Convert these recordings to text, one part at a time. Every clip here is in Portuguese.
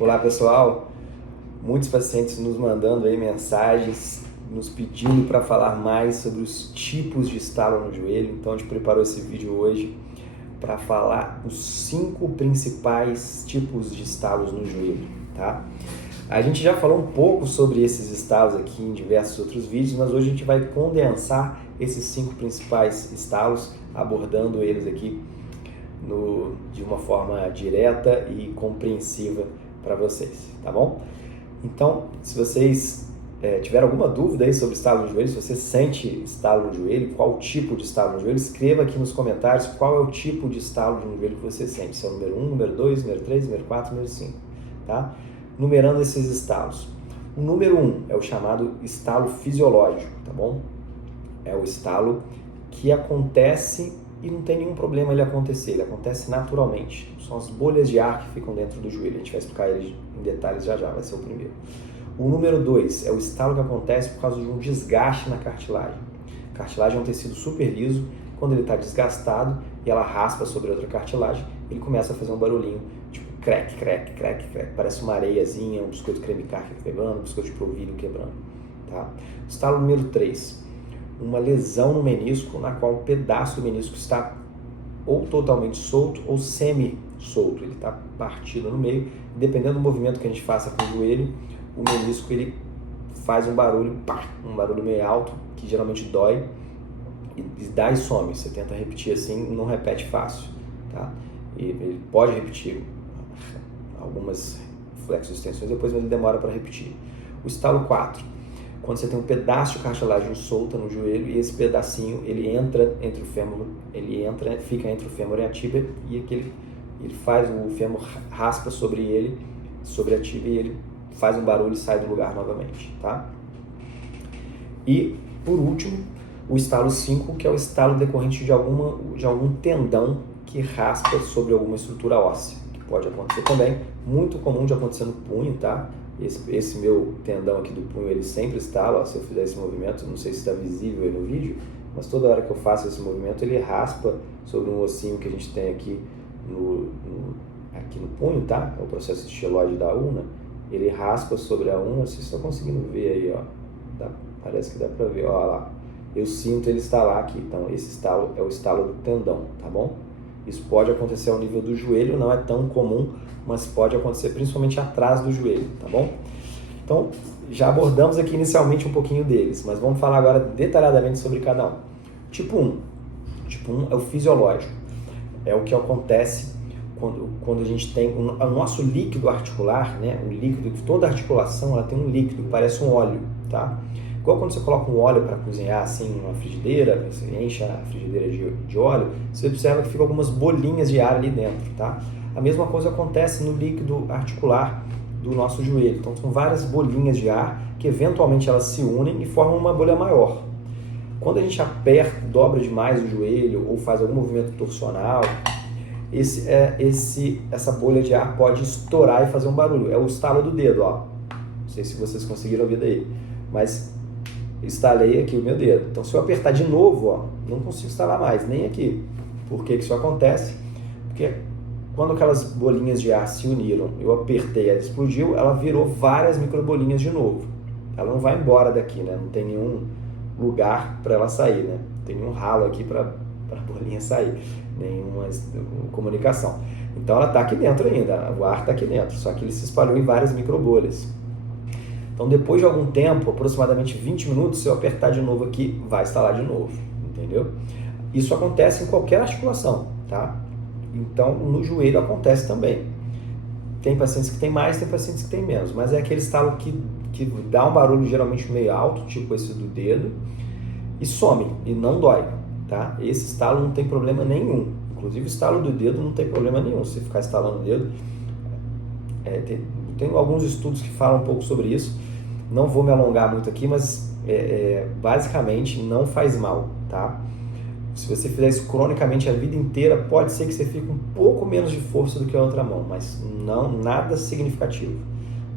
Olá pessoal, muitos pacientes nos mandando aí mensagens, nos pedindo para falar mais sobre os tipos de estalo no joelho. Então a gente preparou esse vídeo hoje para falar os 5 principais tipos de estalos no joelho, tá? A gente já falou um pouco sobre esses estalos aqui em diversos outros vídeos, mas hoje a gente vai condensar esses 5 principais estalos, abordando eles aqui de uma forma direta e compreensiva para vocês, tá bom? Então, se vocês tiveram alguma dúvida aí sobre estalo no joelho, se você sente estalo no joelho, qual tipo de estalo no joelho, escreva aqui nos comentários qual é o tipo de estalo no joelho que você sente, se é o número 1, número 2, número 3, número 4, número 5, tá? Numerando esses estalos. O número 1 é o chamado estalo fisiológico, tá bom? É o estalo que acontece e não tem nenhum problema ele acontecer, ele acontece naturalmente. São as bolhas de ar que ficam dentro do joelho, a gente vai explicar eles em detalhes já, vai ser o primeiro. O número 2 é o estalo que acontece por causa de um desgaste na cartilagem. A cartilagem é um tecido super liso, quando ele está desgastado e ela raspa sobre outra cartilagem, ele começa a fazer um barulhinho, tipo crack, crack, crack, crack, parece uma areiazinha, um biscoito creme carne quebrando, um biscoito de polvilho quebrando. Tá? O estalo número 3, uma lesão no menisco, na qual um pedaço do menisco está ou totalmente solto ou semi-solto, ele está partido no meio. Dependendo do movimento que a gente faça com o joelho, o menisco ele faz um barulho, um barulho meio alto, que geralmente dói, e dá e some. Você tenta repetir assim, não repete fácil, tá? E ele pode repetir algumas flexões e extensões depois, mas ele demora para repetir. O estalo 4, quando você tem um pedaço de cartilagem solta no joelho e esse pedacinho ele entra entre o fêmur, fica entre o fêmur e a tíbia, e ele faz, o fêmur raspa sobre a tíbia, e ele faz um barulho e sai do lugar novamente, tá? E por último, o estalo 5, que é o estalo decorrente de algum tendão que raspa sobre alguma estrutura óssea, que pode acontecer também, muito comum de acontecer no punho, tá? Esse meu tendão aqui do punho, ele sempre estala, se eu fizer esse movimento, não sei se está visível aí no vídeo, mas toda hora que eu faço esse movimento, ele raspa sobre um ossinho que a gente tem aqui aqui no punho, tá? É o processo de estiloide da ulna, ele raspa sobre a ulna, vocês estão conseguindo ver aí, ó, parece que dá para ver, ó lá, eu sinto ele estalar aqui, então esse estalo é o estalo do tendão, tá bom? Isso pode acontecer ao nível do joelho, não é tão comum, mas pode acontecer principalmente atrás do joelho, tá bom? Então, já abordamos aqui inicialmente um pouquinho deles, mas vamos falar agora detalhadamente sobre cada um. Tipo 1. Tipo 1 é o fisiológico. É o que acontece quando a gente tem o nosso líquido articular, né? O líquido, toda articulação ela tem um líquido, parece um óleo, tá? Igual quando você coloca um óleo para cozinhar assim numa frigideira, você enche a frigideira de óleo, você observa que fica algumas bolinhas de ar ali dentro, tá? A mesma coisa acontece no líquido articular do nosso joelho. Então são várias bolinhas de ar que eventualmente elas se unem e formam uma bolha maior. Quando a gente aperta, dobra demais o joelho ou faz algum movimento torsional, essa bolha de ar pode estourar e fazer um barulho. É o estalo do dedo, ó. Não sei se vocês conseguiram ouvir daí, mas estalei aqui o meu dedo. Então se eu apertar de novo, ó, não consigo estalar mais, nem aqui. Por que isso acontece? Porque quando aquelas bolinhas de ar se uniram, eu apertei, ela explodiu, ela virou várias microbolinhas de novo. Ela não vai embora daqui, né? Não tem nenhum lugar para ela sair, né? Não tem nenhum ralo aqui para a bolinha sair, nenhuma comunicação. Então ela está aqui dentro ainda, o ar está aqui dentro, só que ele se espalhou em várias microbolhas. Então depois de algum tempo, aproximadamente 20 minutos, se eu apertar de novo aqui, vai estalar de novo, entendeu? Isso acontece em qualquer articulação, tá? Então no joelho acontece também. Tem pacientes que tem mais, tem pacientes que tem menos, mas é aquele estalo que dá um barulho geralmente meio alto, tipo esse do dedo, e some, e não dói, tá? Esse estalo não tem problema nenhum. Inclusive o estalo do dedo não tem problema nenhum, se ficar estalando o dedo. Tem alguns estudos que falam um pouco sobre isso, não vou me alongar muito aqui, mas basicamente não faz mal, tá? Se você fizer isso cronicamente a vida inteira, pode ser que você fique um pouco menos de força do que a outra mão, mas nada significativo.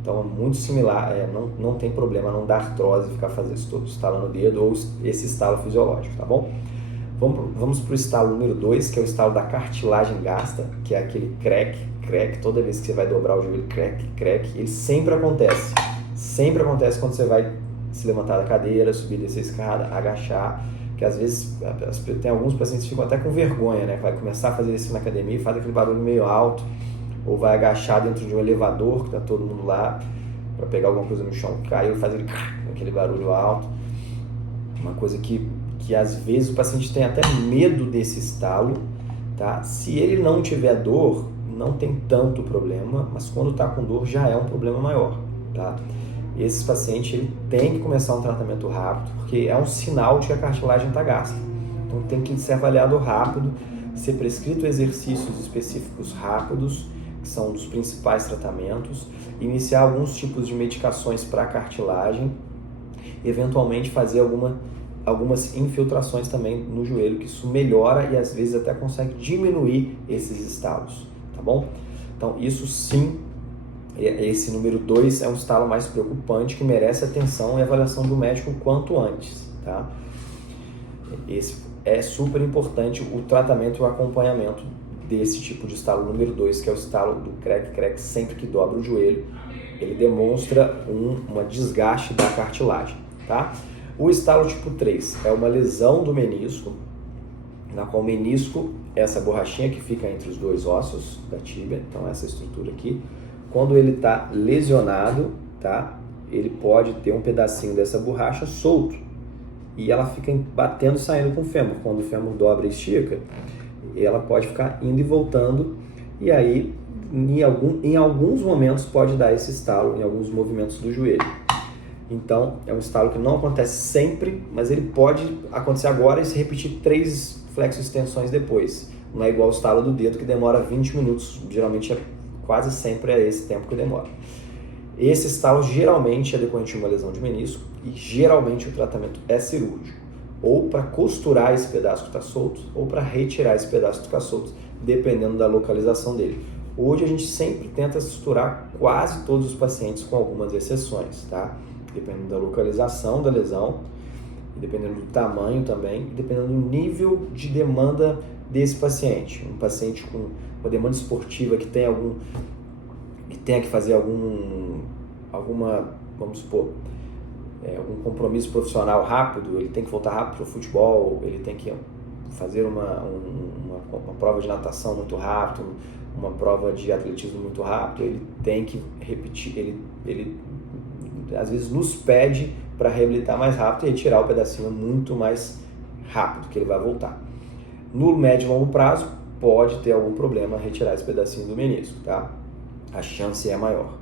Então é muito similar, não tem problema, não dá artrose ficar fazendo isso todo, estalando o dedo ou esse estalo fisiológico, tá bom? Vamos para o estalo número 2, que é o estalo da cartilagem gasta, que é aquele crack, crack, toda vez que você vai dobrar o joelho, crack, ele sempre acontece. Sempre acontece quando você vai se levantar da cadeira, subir dessa escada, agachar, que às vezes tem alguns pacientes que ficam até com vergonha, né? Vai começar a fazer isso na academia e faz aquele barulho meio alto, ou vai agachar dentro de um elevador, que tá todo mundo lá, para pegar alguma coisa no chão, caiu e faz aquele barulho alto. Uma coisa que às vezes o paciente tem até medo desse estalo, tá? Se ele não tiver dor, não tem tanto problema, mas quando está com dor já é um problema maior, tá? Esse paciente ele tem que começar um tratamento rápido, porque é um sinal de que a cartilagem está gasta. Então tem que ser avaliado rápido, ser prescrito exercícios específicos rápidos, que são dos principais tratamentos, iniciar alguns tipos de medicações para a cartilagem, eventualmente fazer algumas infiltrações também no joelho, que isso melhora e às vezes até consegue diminuir esses estalos, tá bom? Então isso sim, esse número 2 é um estalo mais preocupante que merece atenção e avaliação do médico quanto antes, tá? Esse é super importante o tratamento e o acompanhamento desse tipo de estalo número 2, que é o estalo do crack, sempre que dobra o joelho, ele demonstra uma desgaste da cartilagem, tá? O estalo tipo 3 é uma lesão do menisco, na qual o menisco é essa borrachinha que fica entre os dois ossos da tíbia, então essa estrutura aqui. Quando ele está lesionado, tá? Ele pode ter um pedacinho dessa borracha solto e ela fica batendo e saindo com o fêmur. Quando o fêmur dobra e estica, ela pode ficar indo e voltando, e aí em alguns momentos pode dar esse estalo, em alguns movimentos do joelho. Então é um estalo que não acontece sempre, mas ele pode acontecer agora e se repetir 3 flexo-extensões depois. Não é igual o estalo do dedo que demora 20 minutos, geralmente quase sempre é esse tempo que demora. Esse estalo geralmente é decorrente de uma lesão de menisco e geralmente o tratamento é cirúrgico, ou para costurar esse pedaço que está solto, ou para retirar esse pedaço que está solto, dependendo da localização dele. Hoje a gente sempre tenta suturar quase todos os pacientes, com algumas exceções, tá? Dependendo da localização da lesão, dependendo do tamanho também, e dependendo do nível de demanda desse paciente. Um paciente com uma demanda esportiva que tenha que fazer vamos supor, um compromisso profissional rápido, ele tem que voltar rápido para o futebol, ele tem que fazer uma prova de natação muito rápido, uma prova de atletismo muito rápido, ele tem que repetir, ele às vezes nos pede para reabilitar mais rápido e retirar o pedacinho muito mais rápido que ele vai voltar. No médio e longo prazo, pode ter algum problema retirar esse pedacinho do menisco, tá? A chance é maior.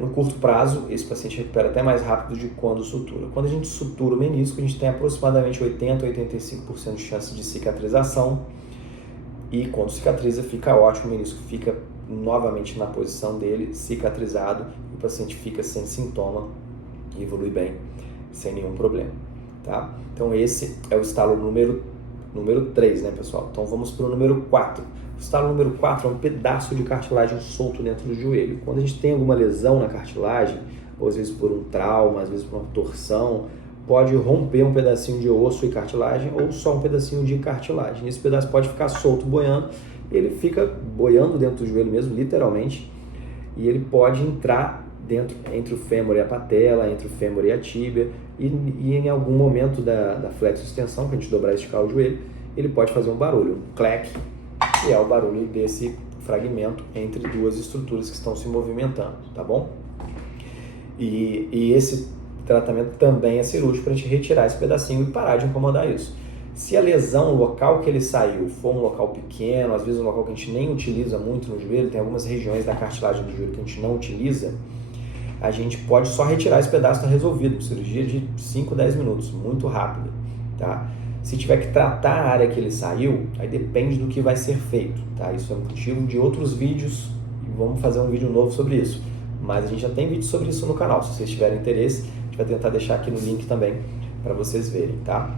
No curto prazo, esse paciente recupera até mais rápido de quando sutura. Quando a gente sutura o menisco, a gente tem aproximadamente 80% a 85% de chance de cicatrização, e quando cicatriza fica ótimo, o menisco fica novamente na posição dele, cicatrizado, e o paciente fica sem sintoma e evolui bem, sem nenhum problema, tá? Então esse é o estalo número 3, né, pessoal? Então vamos para o número 4. O estalo número 4 é um pedaço de cartilagem solto dentro do joelho. Quando a gente tem alguma lesão na cartilagem, ou às vezes por um trauma, às vezes por uma torção, pode romper um pedacinho de osso e cartilagem, ou só um pedacinho de cartilagem. Esse pedaço pode ficar solto, boiando, ele fica boiando dentro do joelho mesmo, literalmente, e ele pode entrar entre o fêmur e a patela, entre o fêmur e a tíbia, e em algum momento da flexo-extensão, que a gente dobrar e esticar o joelho, ele pode fazer um barulho, um clack, que é o barulho desse fragmento entre duas estruturas que estão se movimentando, tá bom? E esse tratamento também é cirúrgico para a gente retirar esse pedacinho e parar de incomodar isso. Se a lesão, o local que ele saiu, for um local pequeno, às vezes um local que a gente nem utiliza muito no joelho, tem algumas regiões da cartilagem do joelho que a gente não utiliza, a gente pode só retirar esse pedaço, está resolvido, cirurgia de 5, 10 minutos, muito rápida, tá? Se tiver que tratar a área que ele saiu, aí depende do que vai ser feito, tá? Isso é motivo de outros vídeos, e vamos fazer um vídeo novo sobre isso. Mas a gente já tem vídeo sobre isso no canal, se vocês tiverem interesse, a gente vai tentar deixar aqui no link também, para vocês verem, tá?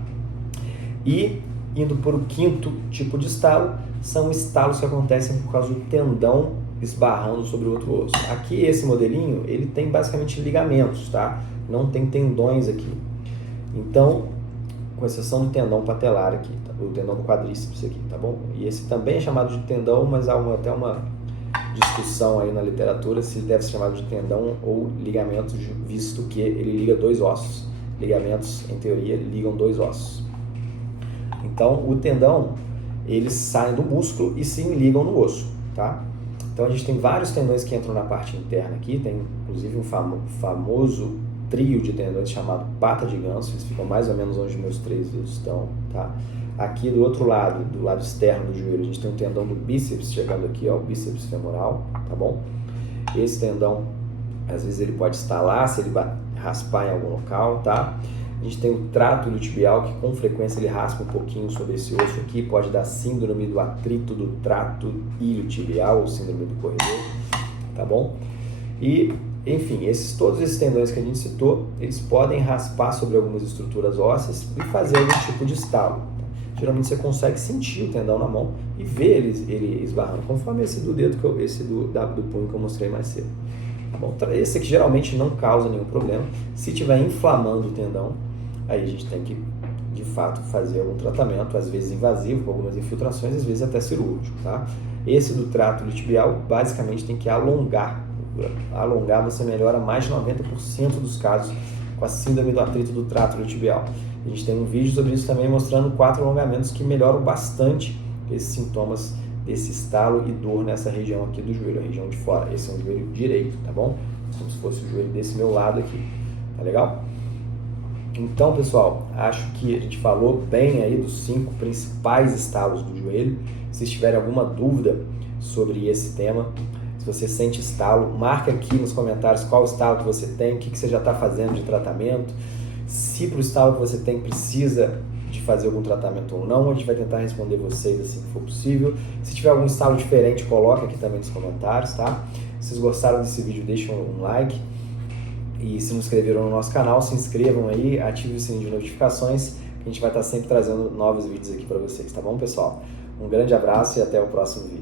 E, indo para o 5º tipo de estalo, são estalos que acontecem por causa do tendão esbarrando sobre o outro osso. Aqui, esse modelinho, ele tem basicamente ligamentos, tá? Não tem tendões aqui. Então, com exceção do tendão patelar aqui, tá? O tendão do quadríceps aqui, tá bom? E esse também é chamado de tendão, mas há até uma discussão aí na literatura se deve ser chamado de tendão ou ligamento, visto que ele liga dois ossos. Ligamentos, em teoria, ligam dois ossos. Então, o tendão, eles saem do músculo e se ligam no osso, tá? Então, a gente tem vários tendões que entram na parte interna aqui, tem inclusive um famoso trio de tendões chamado pata de ganso, eles ficam mais ou menos onde meus 3 dedos estão, tá? Aqui do outro lado, do lado externo do joelho, a gente tem um tendão do bíceps chegando aqui, ó, o bíceps femoral, tá bom? Esse tendão, às vezes ele pode estalar se ele raspar em algum local, tá? A gente tem o trato iliotibial, que com frequência ele raspa um pouquinho sobre esse osso aqui, pode dar síndrome do atrito do trato iliotibial, ou síndrome do corredor, tá bom? E, enfim, todos esses tendões que a gente citou, eles podem raspar sobre algumas estruturas ósseas e fazer algum tipo de estalo. Geralmente você consegue sentir o tendão na mão e ver ele esbarrando, conforme esse do dedo, do punho que eu mostrei mais cedo. Tá bom? Esse aqui geralmente não causa nenhum problema. Se estiver inflamando o tendão, aí a gente tem que, de fato, fazer algum tratamento, às vezes invasivo, com algumas infiltrações, às vezes até cirúrgico. Tá? Esse do trato iliotibial, basicamente, tem que alongar. Alongar, você melhora mais de 90% dos casos com a síndrome do atrito do trato iliotibial. A gente tem um vídeo sobre isso também, mostrando 4 alongamentos que melhoram bastante esses sintomas desse estalo e dor nessa região aqui do joelho, a região de fora. Esse é um joelho direito, tá bom? Como se fosse o joelho desse meu lado aqui, tá legal? Então, pessoal, acho que a gente falou bem aí dos 5 principais estalos do joelho. Se tiverem alguma dúvida sobre esse tema, se você sente estalo, marca aqui nos comentários qual estalo que você tem, o que você já está fazendo de tratamento. Se para o estalo que você tem precisa de fazer algum tratamento ou não, a gente vai tentar responder vocês assim que for possível. Se tiver algum estalo diferente, coloca aqui também nos comentários, tá? Se vocês gostaram desse vídeo, deixem um like. E se não inscreveram no nosso canal, se inscrevam aí, ativem o sininho de notificações, que a gente vai estar sempre trazendo novos vídeos aqui para vocês, tá bom, pessoal? Um grande abraço e até o próximo vídeo.